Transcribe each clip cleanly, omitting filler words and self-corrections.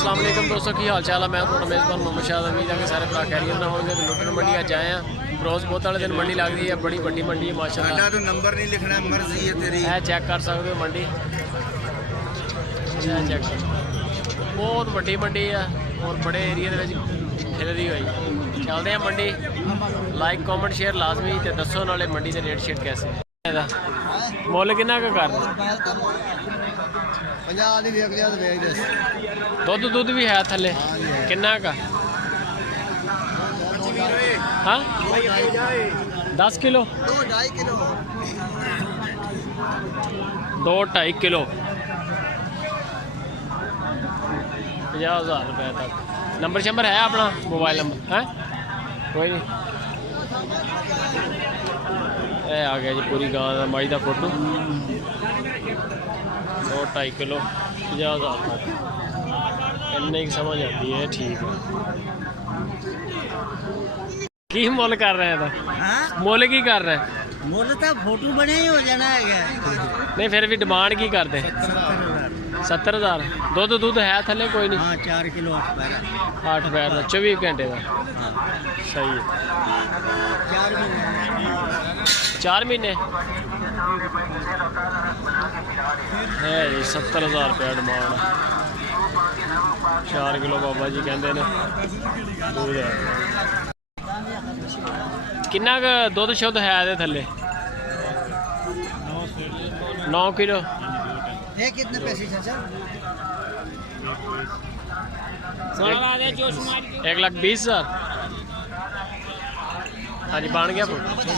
अस्सलाम वालेकुम दोस्तों, की हाल चाल है। मैं थोड़ा मेज़बान मोहम्मद शाह। उम्मीद है कि सारे भरा खैरियत ना होंगे। तो लुटन मंडी आज आए हैं। रोज़ बहुत वाले दिन मंडी लगती है, बड़ी वड्डी मंडी है माशाल्लाह। तो नंबर नहीं लिखना, मर्जी है तेरी। है चेक कर सकते हो मंडी, चेक बहुत वड्डी मंडी है और बड़े एरिया खिलरी हुई। चलते हैं मंडी। लाइक कॉमेंट शेयर लाजमी। तो दसो नाले मंडी के रेट शेट कैसे मुल किन्ना का कर दुध भी है थले किन्ना का? हाँ 10 किलो 2-2.5 किलो 50,000 रुपये तक। नंबर शंबर है अपना मोबाइल नंबर है कोई नहीं। ये आ गया जी पूरी गां का मज का फोटो 2-2.5 किलो 50,000 तक इन्ने की समझ आती है। ठीक है की मुल कर रहे हैं? मुल की कर रहे हैं? मुल तो फोटो बने ही हो जाना है। नहीं फिर भी डिमांड की करते? 70,000। दूध है थले कोई नहीं? हाँ 4 किलो 8 पैर का 24 घंटे का। सही है। 4 महीने है जी। 70,000 रुपया डिमांड। 4 किलो बाबा जी कहते हैं दूध है। किन्ना क दुध शुद्ध है ये थले? 9 किलो। ये कितने पैसे चाचा? 1,20,000। हाँ जी बन गया।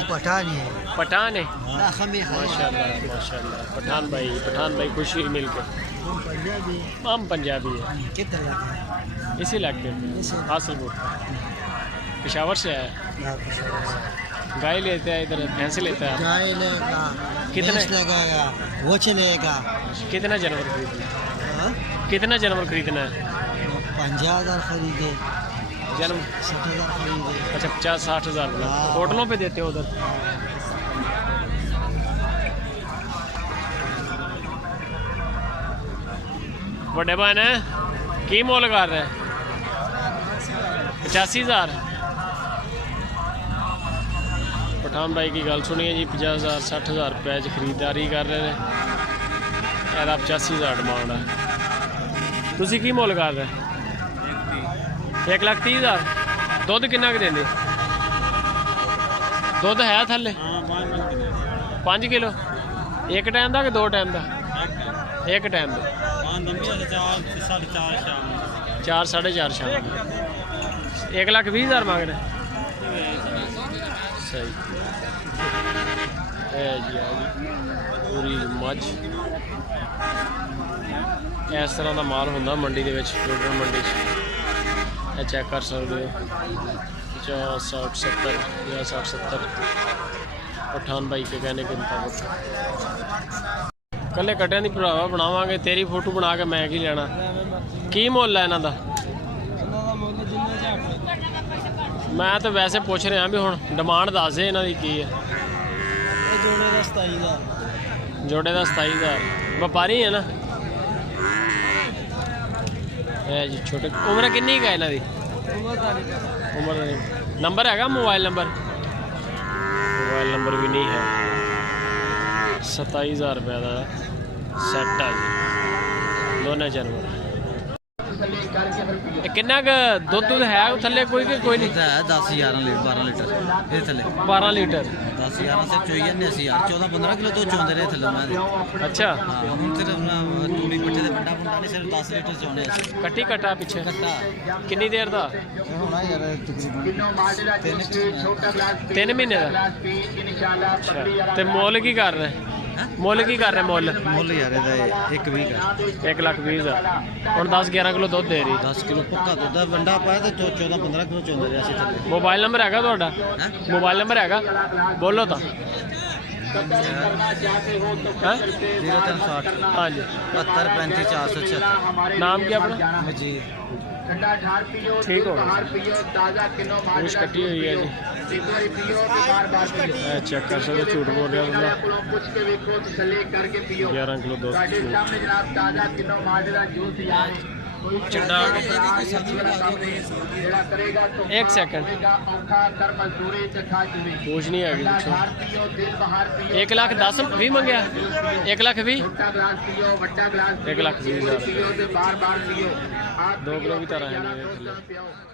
पठान है। पठान है माशाल्लाह माशाल्लाह। पठान भाई खुशी मिल के। हम पंजाबी है। कितना इसी इलाके हासिलपुर पेशावर से है। गाय लेते हैं इधर, भैंस लेता है। गाय लेगा कितने लगेगा वो चलेगा। कितना जानवर खरीदना है? कितना जानवर खरीदना है? 50,000 खरीदे। जन्म 60,000 खरीदे। अच्छा 50-60,000 होटलों पे देते हो उधर? बड़े भाई ने की मोल कर रहे हैं? 85,000। पठान भाई की गल सुनिए जी। 50,000-60,000 रुपये खरीदारी कर रहे हैं। यार 85,000 डिमांड है। तुसी की मोल कर रहे? 1,30,000। दुध किन्ना क देंगे? दुध है थले 5 किलो। एक टाइम का कि 2 टाइम का? एक टाइम का 4-4.5 शाम। 1,20,000 मांग रहे। सही है जी। पूरी मझ इस तरह का माल होंगे मंडी के लोकल मंडी चेक कर सकते हो। 50-60-70 या 60-70 पठान भाई के कहने के मुताबिक। कल्ले कट्टिया की भरावा बनावांगे। तेरी फोटो बना के मैं की लेना? की मुल है इन्हों का? मैं तो वैसे पूछ रहा भी हूँ डिमांड दस दे इन्हों की है? जोड़े का 27,000। व्यापारी है ना? है जी छोटे। उम्र किन्नी का इन्हों की? उम्र नंबर है मोबाइल नंबर? मोबाइल नंबर भी नहीं है। 27,000 रुपये का सैट है जी दोनों जानवर। किन्ना दुध है थले कोई कि कोई नहीं? 10-11 लीटर 12 लीटर ये थले 12 लीटर 10-11 से चोई जाने 14-15 किलो तो चोंदे रहे थले मैं। अच्छा हम सिर्फ तूड़ी पट्टे दे बंडा बंडा नहीं सिर्फ 10 लीटर चोने। कट्टी कट्टा पिछे किन्नी देर का? होना यार तकरीबन 3 महीने का। अच्छा ते मोल की कर रहे? मुल की कर रहे? मुल यार 1,20,000 और 10-11 किलो दुध दे रही। 10 किलो पक्का दुध बंडा पाया तो 14-15 किलो चोंदे रहे असि थले। मोबाइल नंबर है ਤੁਹਾਡਾ? मोबाइल नंबर है बोलो तो। 0360 हाँ जी 72 35 476। नाम क्या अपना? मजीद। ठीक हो गया। पूछ कट्टी हुई है जी। चेक कर सकते झूठ बोल रहा बंदा। 11 किलो 200 चिड्डा एक सेकंड पूछ नहीं है 1,10,20 मंगया 1,20,000 1,20,000 2 किलो भी तारा है नहीं